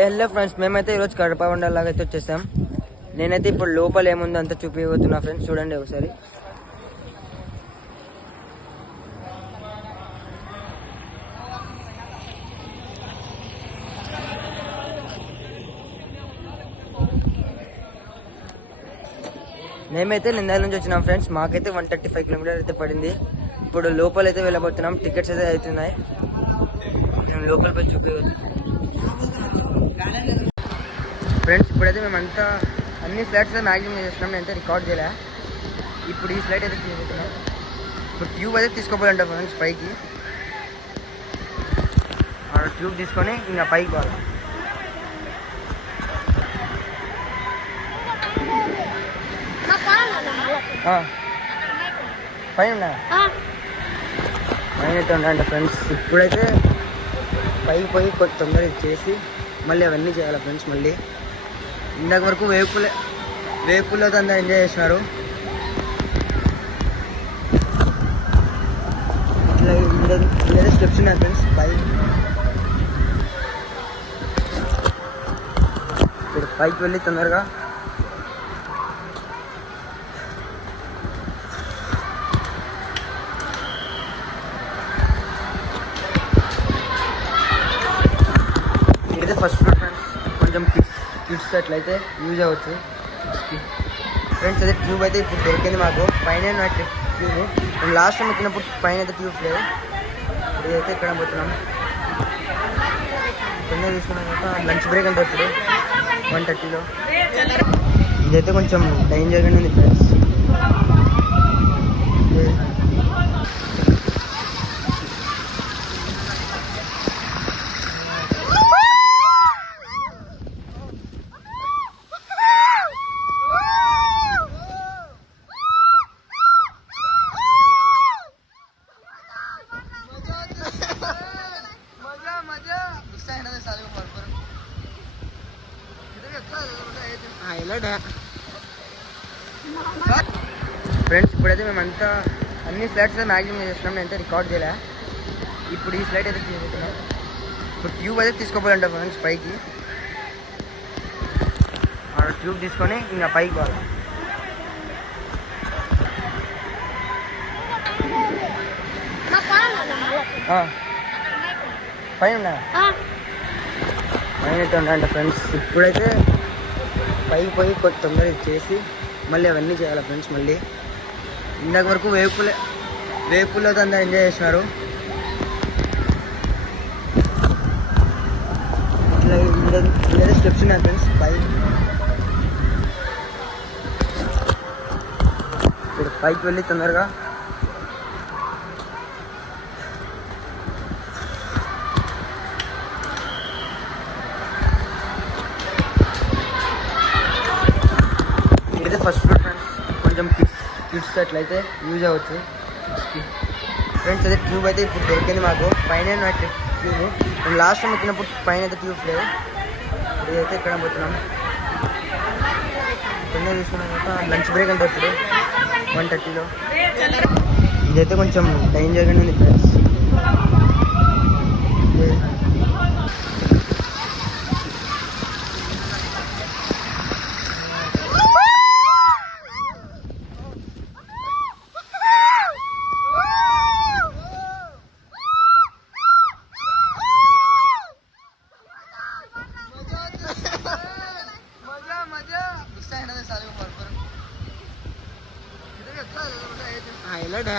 ఏ hello friends మేమైతే ఈరోజు కడప వండలాగా అయితే వచ్చేసాం. నేనైతే ఇప్పుడు లోపల ఏముందో అంతా చూపించబోతున్నా ఫ్రెండ్స్ చూడండి ఒకసారి. మేమైతే నిందాల నుంచి వచ్చినాం ఫ్రెండ్స్ మాకైతే వన్ థర్టీ ఫైవ్ కిలోమీటర్ అయితే పడింది. ఇప్పుడు లోపల అయితే వెళ్ళబోతున్నాం టికెట్స్ అయితే అవుతున్నాయి. మేము లోపల పోయి చూపించవచ్చు ఫ్రెండ్స్ ఇప్పుడైతే మేమంతా అన్ని ఫ్లాట్స్ మ్యాక్సిమం చేస్తున్నాం. నేనైతే రికార్డ్ చేయలే. ఇప్పుడు ఈ ఫ్లైట్ అయితే తీసుకుంటున్నాం. ఇప్పుడు ట్యూబ్ అయితే తీసుకోపోవాలంట ఫ్రెండ్స్ పైకి. ట్యూబ్ తీసుకొని ఇంకా పైకి పోవాలి. పైన పైన అయితే ఉన్నాయంట ఫ్రెండ్స్. ఇప్పుడైతే పైకి పోయి కొంచెం తొందరగా చేసి మళ్ళీ అవన్నీ చేయాలి ఫ్రెండ్స్ మళ్ళీ. ఇందాక వరకు వేపులే వేపుల్లో అంతా ఎంజాయ్ చేసినారు. ఇట్లా ఇదే స్టెప్స్ ఉన్నాయి ఫ్రెండ్స్ పై ఇప్పుడు పైకి వెళ్ళి తొందరగా ఇదైతే ఫస్ట్ ఫ్లోర్ ఫ్రెండ్స్ కొంచెం కిడ్స్ కిడ్స్ అట్లయితే యూజ్ అవ్వచ్చు. కిడ్స్కి ఫ్రెండ్స్ అదే ట్యూబ్ అయితే ఇప్పుడు దొరికింది మాకు. పైన ట్యూబ్ లాస్ట్ టైం వచ్చినప్పుడు పైన అయితే ట్యూబ్ లేదు. ఇప్పుడు ఇదైతే ఇక్కడ పోతున్నాం. తొందర తీసుకున్నాం తర్వాత లంచ్ బ్రేక్ అంటే ఇప్పుడు వన్ థర్టీలో. ఇదైతే కొంచెం డేంజర్గానే ఉంది ఫ్రెండ్స్ ఫ్రెండ్స్ ఇప్పుడైతే మేమంతా అన్ని ఫ్లాట్స్ మ్యాక్సిమం చేస్తున్నాం. నేనైతే రికార్డ్ చేయలే. ఇప్పుడు ఈ ఫ్లైట్ అయితే తీసుకుంటున్నాం. ఇప్పుడు ట్యూబ్ అయితే తీసుకోపోవాలంట ఫ్రెండ్స్ పైకి. ట్యూబ్ తీసుకొని ఇంకా పైకి పోవాలి. ఆ. పైన? ఉన్నాయంట ఫ్రెండ్స్ ఇప్పుడైతే పైకి పోయి కొంచెం తొందరగా చేసి మళ్ళీ అవన్నీ చేయాలి ఫ్రెండ్స్ మళ్ళీ. ఇందాక వరకు వేపులే వేపులతో అందరూ ఎంజాయ్ చేసినారు. ఇట్లా స్టెప్స్ ఉన్నాయి ఫ్రెండ్స్ పైకి ఇప్పుడు పైకి వెళ్ళి తొందరగా ఇదైతే ఫస్ట్ ఫ్లోర్ ఫ్రెండ్స్ కొంచెం కిడ్స్ కిడ్స్ అట్లయితే యూజ్ అవ్వచ్చు. ఫ్రెండ్స్ అదే ట్యూబ్ అయితే ఇప్పుడు దొరికింది మాకు. పైన ట్యూబ్ లాస్ట్ టైం వచ్చినప్పుడు పైన అయితే ట్యూబ్ లేదు. ఇప్పుడు ఇదైతే ఇక్కడ పోతున్నాం? కింద తీసుకున్న తర్వాత లంచ్ బ్రేక్ అంటే ఇప్పుడు వన్ థర్టీలో ఇదైతే కొంచెం డేంజర్గానే ఉంది ఫ్రెండ్స్ แล้วนะ